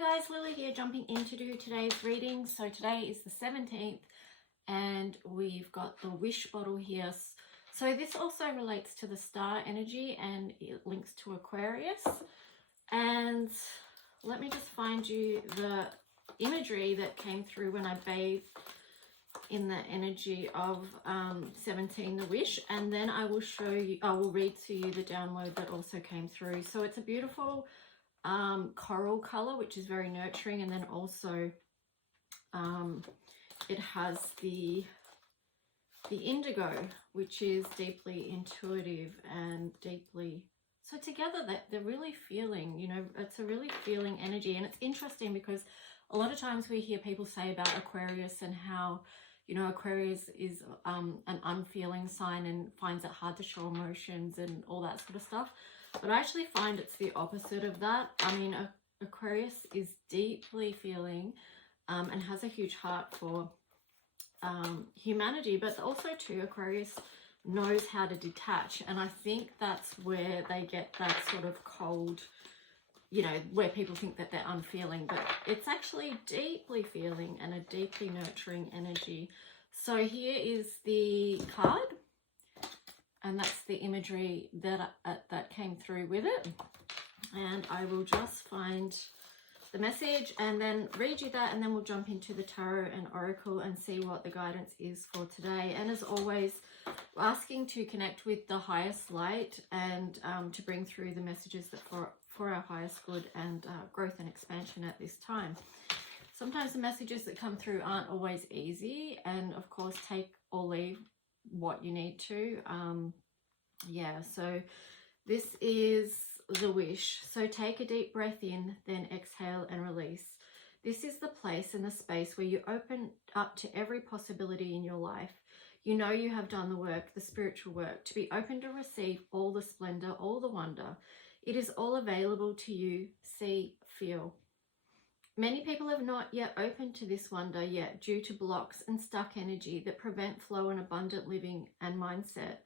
Hi guys, Lily here, jumping in to do today's reading. So today is the 17th and we've got the wish bottle here. So this also relates to the star energy and it links to Aquarius. And let me just find you the imagery that came through when I bathed in the energy of 17, the wish, and then I will show you, I will read to you the download that also came through. So it's a beautiful coral color, which is very nurturing, and then also it has the indigo, which is deeply intuitive and deeply, so together that they're really feeling, you know, it's a really feeling energy. And it's interesting because a lot of times we hear people say about Aquarius and how, you know, Aquarius is an unfeeling sign and finds it hard to show emotions and all that sort of stuff. But I actually find it's the opposite of that. I mean, Aquarius is deeply feeling and has a huge heart for humanity, but also too, Aquarius knows how to detach. And I think that's where they get that sort of cold, you know, where people think that they're unfeeling, but it's actually deeply feeling and a deeply nurturing energy. So here is the card, and that's the imagery that that came through with it. And I will just find the message and then read you that, and then we'll jump into the tarot and oracle and see what the guidance is for today. And as always, we're asking to connect with the highest light and to bring through the messages that for our highest good and growth and expansion at this time. Sometimes the messages that come through aren't always easy, and of course take or leave what you need to. Yeah, so this is the wish. So take a deep breath in, then exhale and release. This is the place and the space where you open up to every possibility in your life. You know you have done the work, the spiritual work, to be open to receive all the splendor, all the wonder. It is all available to you. See, feel. Many people have not yet opened to this wonder yet due to blocks and stuck energy that prevent flow and abundant living and mindset.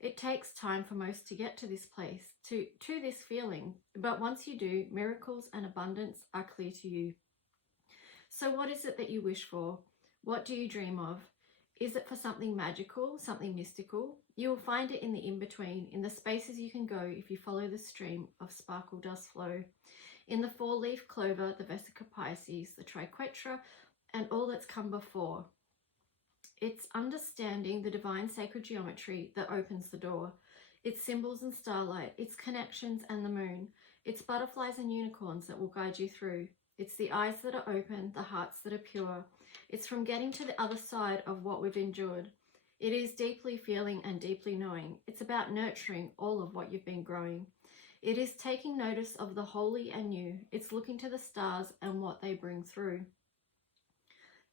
It takes time for most to get to this place, to this feeling. But once you do, miracles and abundance are clear to you. So what is it that you wish for? What do you dream of? Is it for something magical, something mystical? You will find it in the in-between, in the spaces you can go if you follow the stream of sparkle dust flow. In the four-leaf clover, the Vesica Pisces, the Triquetra, and all that's come before. It's understanding the divine sacred geometry that opens the door. It's symbols and starlight, it's connections and the moon. It's butterflies and unicorns that will guide you through. It's the eyes that are open, the hearts that are pure. It's from getting to the other side of what we've endured. It is deeply feeling and deeply knowing. It's about nurturing all of what you've been growing. It is taking notice of the holy and new. It's looking to the stars and what they bring through.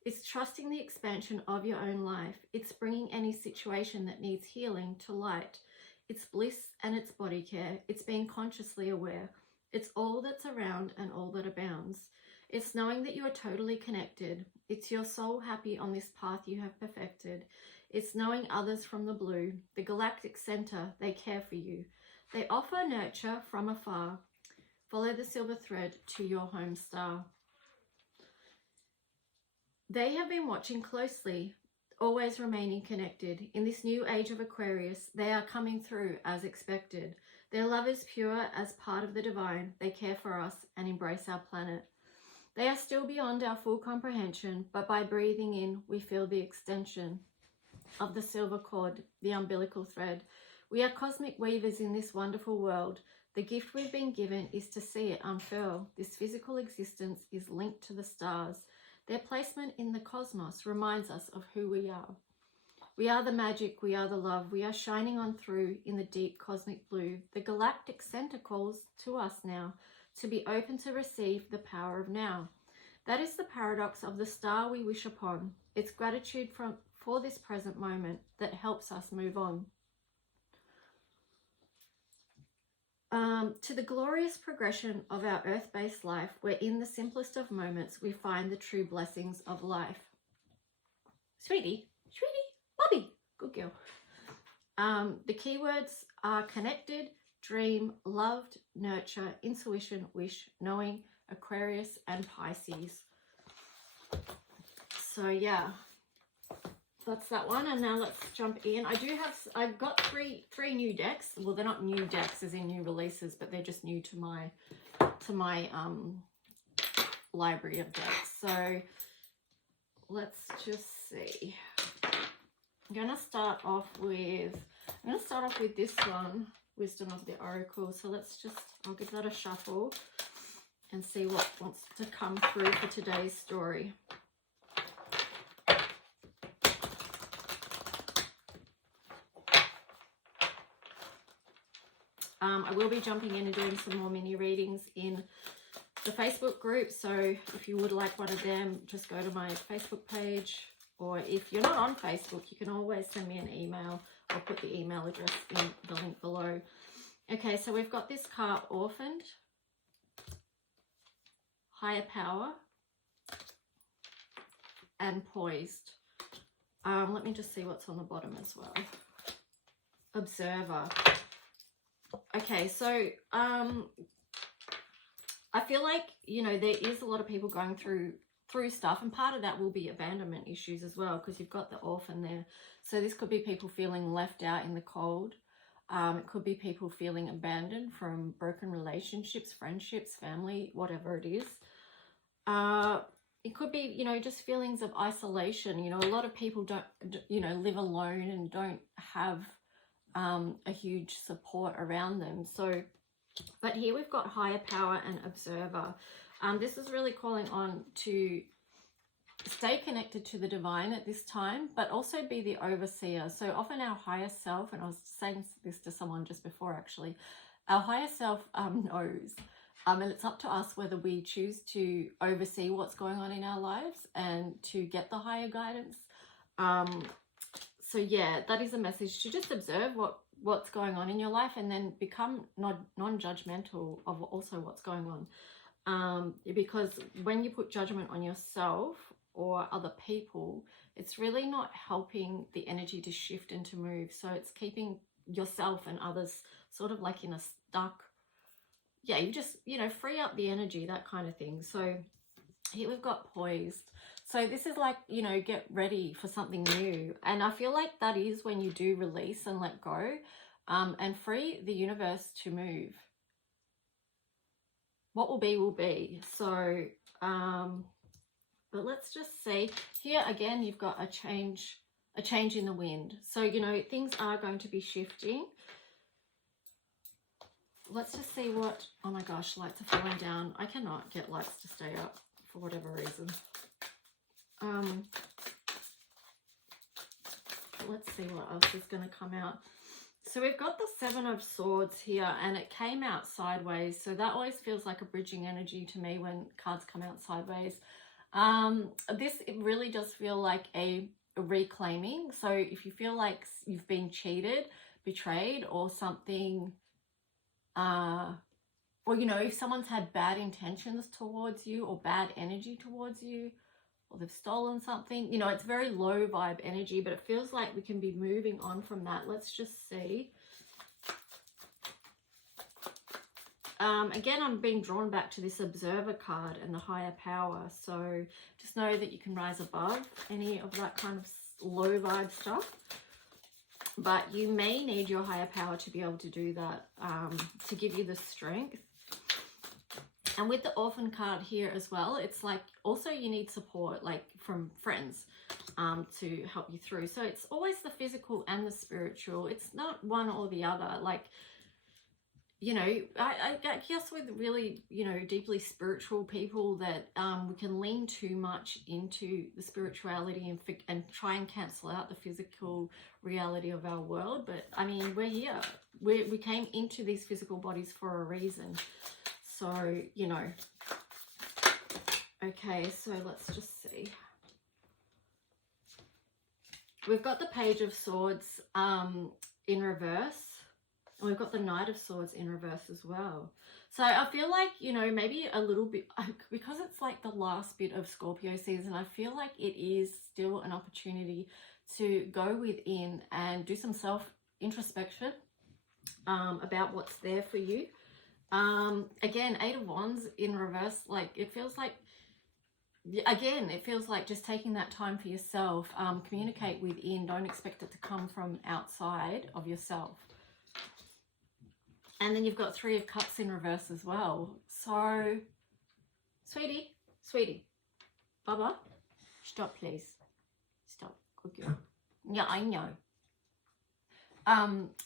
It's trusting the expansion of your own life. It's bringing any situation that needs healing to light. It's bliss and it's body care. It's being consciously aware. It's all that's around and all that abounds. It's knowing that you are totally connected. It's your soul happy on this path you have perfected. It's knowing others from the blue, the galactic center, they care for you. They offer nurture from afar. Follow the silver thread to your home star. They have been watching closely, always remaining connected. In this new age of Aquarius, they are coming through as expected. Their love is pure as part of the divine. They care for us and embrace our planet. They are still beyond our full comprehension, but by breathing in, we feel the extension of the silver cord, the umbilical thread. We are cosmic weavers in this wonderful world. The gift we've been given is to see it unfurl. This physical existence is linked to the stars. Their placement in the cosmos reminds us of who we are. We are the magic, we are the love, we are shining on through in the deep cosmic blue. The galactic center calls to us now to be open to receive the power of now. That is the paradox of the star we wish upon. It's gratitude for this present moment that helps us move on. To the glorious progression of our earth-based life, where in the simplest of moments we find the true blessings of life. Sweetie, Bobby, good girl. The keywords are connected, dream, loved, nurture, intuition, wish, knowing, Aquarius, and Pisces. So yeah, that's that one. And now let's jump in. I've got three new decks. Well, they're not new decks as in new releases, but they're just new to my library of decks. So let's just see. I'm gonna start off with this one, Wisdom of the Oracle. So I'll give that a shuffle and see what wants to come through for today's story. I will be jumping in and doing some more mini readings in the Facebook group. So if you would like one of them, just go to my Facebook page. Or if you're not on Facebook, you can always send me an email. I'll put the email address in the link below. Okay, so we've got this card, Orphaned, Higher Power, and Poised. Let me just see what's on the bottom as well. Observer. Okay, so I feel like, you know, there is a lot of people going through stuff, and part of that will be abandonment issues as well, because you've got the orphan there. So this could be people feeling left out in the cold. It could be people feeling abandoned from broken relationships, friendships, family, whatever it is. It could be, you know, just feelings of isolation. You know, a lot of people don't, you know, live alone and don't have a huge support around them. So, but here we've got Higher Power and Observer. This is really calling on to stay connected to the divine at this time, but also be the overseer. So often our higher self, and I was saying this to someone just before actually, our higher self knows. And it's up to us whether we choose to oversee what's going on in our lives and to get the higher guidance. So yeah, that is a message to just observe what's going on in your life, and then become non-judgmental of also what's going on. Because when you put judgment on yourself or other people, it's really not helping the energy to shift and to move. So it's keeping yourself and others sort of like in a stuck, yeah, you just, you know, free up the energy, that kind of thing. So here we've got Poised. So this is like, you know, get ready for something new. And I feel like that is when you do release and let go, and free the universe to move. What will be will be. So but let's just see here again, you've got a change in the wind. So, you know, things are going to be shifting. Let's just see what, oh my gosh, lights are falling down. I cannot get lights to stay up for whatever reason. Let's see what else is going to come out. So we've got the Seven of Swords here, and it came out sideways. So that always feels like a bridging energy to me when cards come out sideways. It really does feel like a reclaiming. So if you feel like you've been cheated, betrayed, or something, or, you know, if someone's had bad intentions towards you or bad energy towards you, or they've stolen something, you know, it's very low vibe energy, but it feels like we can be moving on from that. Let's just see. Again, I'm being drawn back to this Observer card and the Higher Power. So just know that you can rise above any of that kind of low vibe stuff. But you may need your higher power to be able to do that, to give you the strength. And with the Orphan card here as well, it's like also you need support, like from friends, to help you through. So it's always the physical and the spiritual. It's not one or the other. Like, you know, I guess with really, you know, deeply spiritual people that we can lean too much into the spirituality and try and cancel out the physical reality of our world. But I mean, we're here. We came into these physical bodies for a reason. So, you know. Okay, so let's just see. We've got the Page of Swords in reverse. And we've got the Knight of Swords in reverse as well. So I feel like, you know, maybe a little bit, because it's like the last bit of Scorpio season, I feel like it is still an opportunity to go within and do some self-introspection about what's there for you. Again, 8 of Wands in reverse, like it feels like, again, it feels like just taking that time for yourself. Communicate within, don't expect it to come from outside of yourself. And then you've got 3 of Cups in reverse as well. So, sweetie, Baba, stop please. Stop. Good girl. Yeah, I know.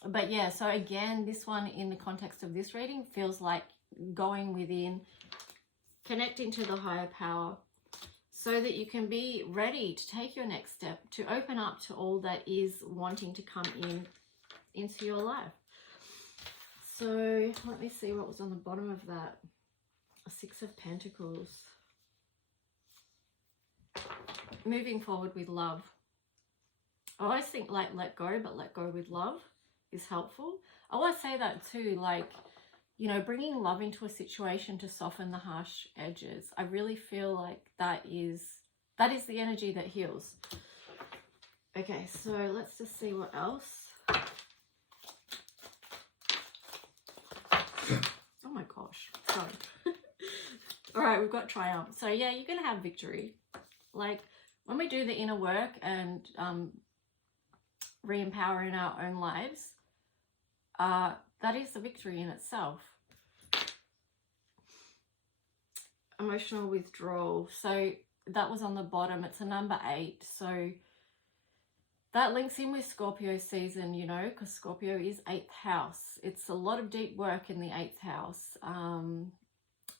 But yeah, so again, this one in the context of this reading feels like going within, connecting to the higher power so that you can be ready to take your next step, to open up to all that is wanting to come into your life. So let me see what was on the bottom of that. A 6 of Pentacles. Moving forward with love. I always think like let go, but let go with love is helpful. I always say that too, like, you know, bringing love into a situation to soften the harsh edges. I really feel like that is the energy that heals. Okay, so let's just see what else. Oh my gosh, sorry. All right, we've got Triumph. So yeah, you're going to have victory. Like when we do the inner work and re-empower in our own lives, that is the victory in itself. Emotional withdrawal. So that was on the bottom. It's a number 8. So that links in with Scorpio season, you know, because Scorpio is 8th house. It's a lot of deep work in the 8th house.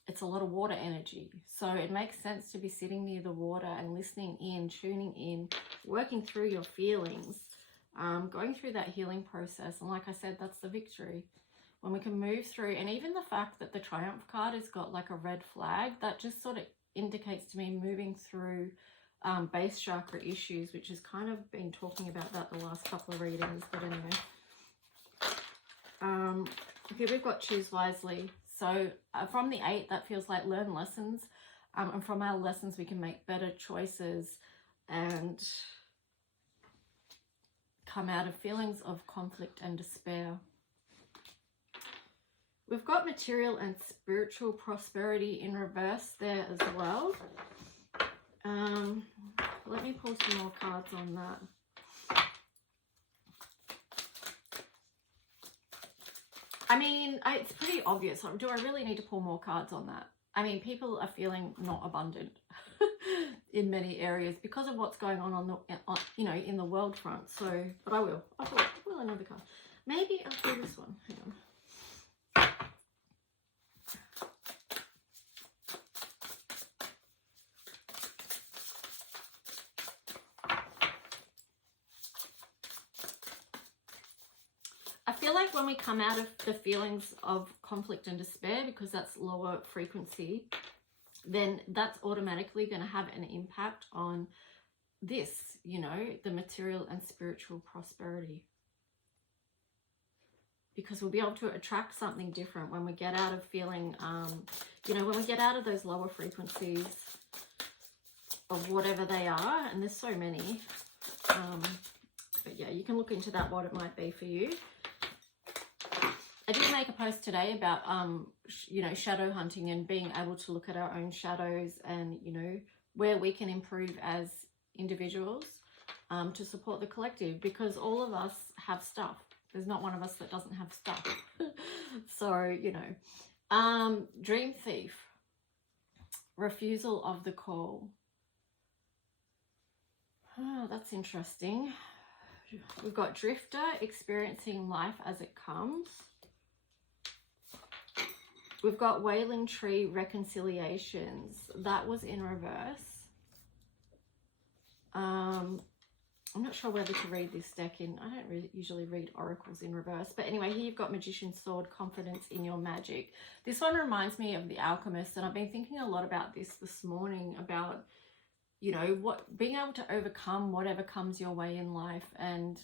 It's a lot of water energy. So it makes sense to be sitting near the water and listening in, tuning in, working through your feelings, going through that healing process. And like I said, that's the victory. When we can move through, and even the fact that the Triumph card has got like a red flag, that just sort of indicates to me moving through base chakra issues, which has kind of been talking about that the last couple of readings, but anyway. Okay, we've got choose wisely. So from the 8, that feels like learn lessons, and from our lessons we can make better choices and come out of feelings of conflict and despair. We've got material and spiritual prosperity in reverse there as well. Let me pull some more cards on that. I mean, it's pretty obvious. Do I really need to pull more cards on that? I mean, people are feeling not abundant in many areas because of what's going on the, you know, in the world front. So, but I will. I'll pull another card. Maybe I'll do this one. Hang on. Like when we come out of the feelings of conflict and despair, because that's lower frequency, then that's automatically going to have an impact on this, you know, the material and spiritual prosperity, because we'll be able to attract something different when we get out of feeling, you know, when we get out of those lower frequencies of whatever they are, and there's so many, but yeah, you can look into that, what it might be for you. I did make a post today about, you know, shadow hunting and being able to look at our own shadows and, you know, where we can improve as individuals to support the collective, because all of us have stuff. There's not one of us that doesn't have stuff. So, you know, dream thief, refusal of the call. Oh, that's interesting. We've got drifter, experiencing life as it comes. We've got Wailing Tree, reconciliations. That was in reverse. I'm not sure whether to read this deck in. I don't really usually read oracles in reverse. But anyway, here you've got Magician's Sword, confidence in your magic. This one reminds me of The Alchemist. And I've been thinking a lot about this morning, about, you know, being able to overcome whatever comes your way in life, and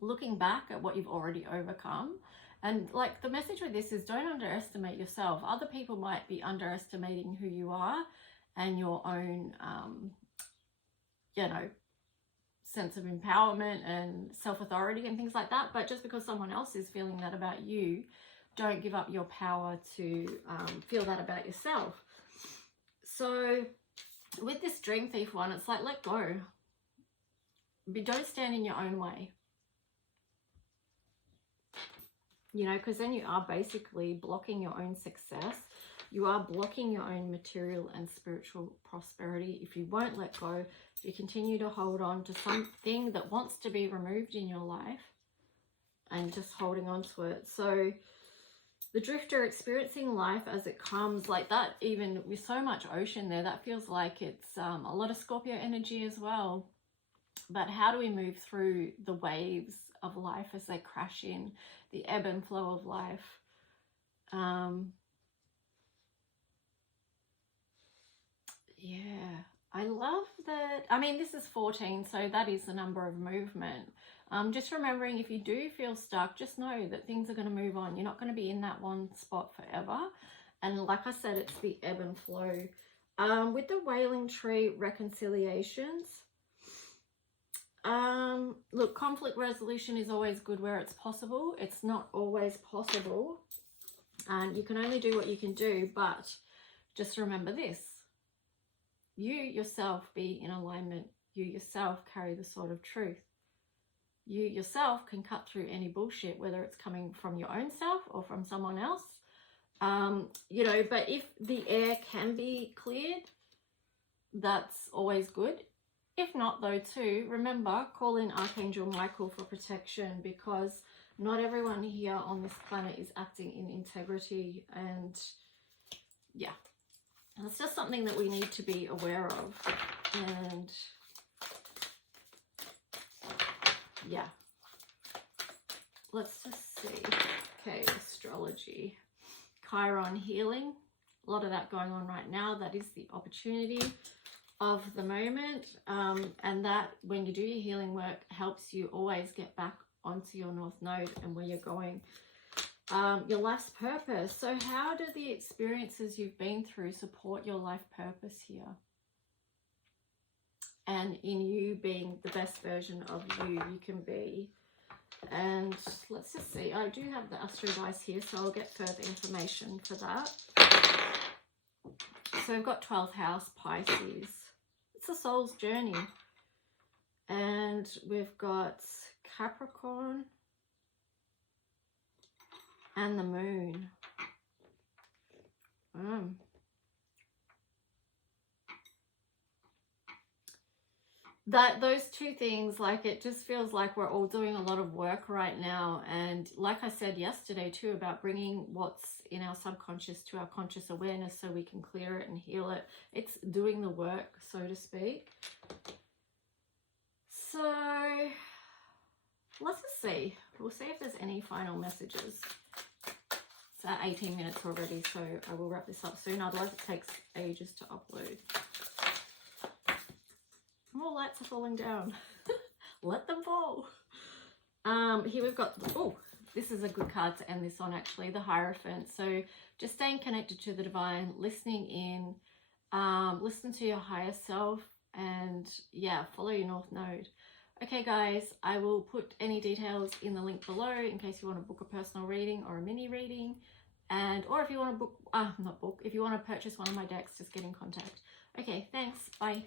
looking back at what you've already overcome. And like the message with this is, don't underestimate yourself. Other people might be underestimating who you are and your own, you know, sense of empowerment and self-authority and things like that. But just because someone else is feeling that about you, don't give up your power to feel that about yourself. So with this Dream Thief one, it's like, let go. But don't stand in your own way. You know, because then you are basically blocking your own success. You are blocking your own material and spiritual prosperity if you won't let go. If you continue to hold on to something that wants to be removed in your life and just holding on to it. So the drifter, experiencing life as it comes, like that, even with so much ocean there, that feels like it's a lot of Scorpio energy as well. But how do we move through the waves of life as they crash in, the ebb and flow of life? Yeah, I love that. I mean, this is 14, so that is the number of movement. Just remembering, if you do feel stuck, just know that things are going to move on. You're not going to be in that one spot forever. And like I said, it's the ebb and flow. With the Wailing Tree, reconciliations. Look, conflict resolution is always good where it's possible. It's not always possible. And you can only do what you can do. But just remember this. You yourself be in alignment. You yourself carry the sword of truth. You yourself can cut through any bullshit, whether it's coming from your own self or from someone else. You know, but if the air can be cleared, that's always good. If not, though, too, remember, call in Archangel Michael for protection, because not everyone here on this planet is acting in integrity. And yeah, it's just something that we need to be aware of. And yeah, let's just see. Okay, astrology, Chiron healing, a lot of that going on right now. That is the opportunity of the moment, and that when you do your healing work helps you always get back onto your North Node and where you're going. Your life's purpose. So how do the experiences you've been through support your life purpose here? And in you being the best version of you can be. And let's just see. I do have the Astro Dice here, so I'll get further information for that. So we've got 12th house, Pisces. It's a soul's journey. And we've got Capricorn and the moon. Those two things, like, it just feels like we're all doing a lot of work right now. And like I said yesterday too, about bringing what's in our subconscious to our conscious awareness so we can clear it and heal it. It's doing the work, so to speak. So let's just see. We'll see if there's any final messages. It's at 18 minutes already, so I will wrap this up soon. Otherwise it takes ages to upload. More lights are falling down. Let them fall. Here we've got, oh, this is a good card to end this on, actually, the Hierophant. So just staying connected to the divine, listening in, listen to your higher self, and yeah, follow your North Node. Okay, guys, I will put any details in the link below in case you want to book a personal reading or a mini reading. And, or if you want to book, if you want to purchase one of my decks, just get in contact. Okay, thanks. Bye.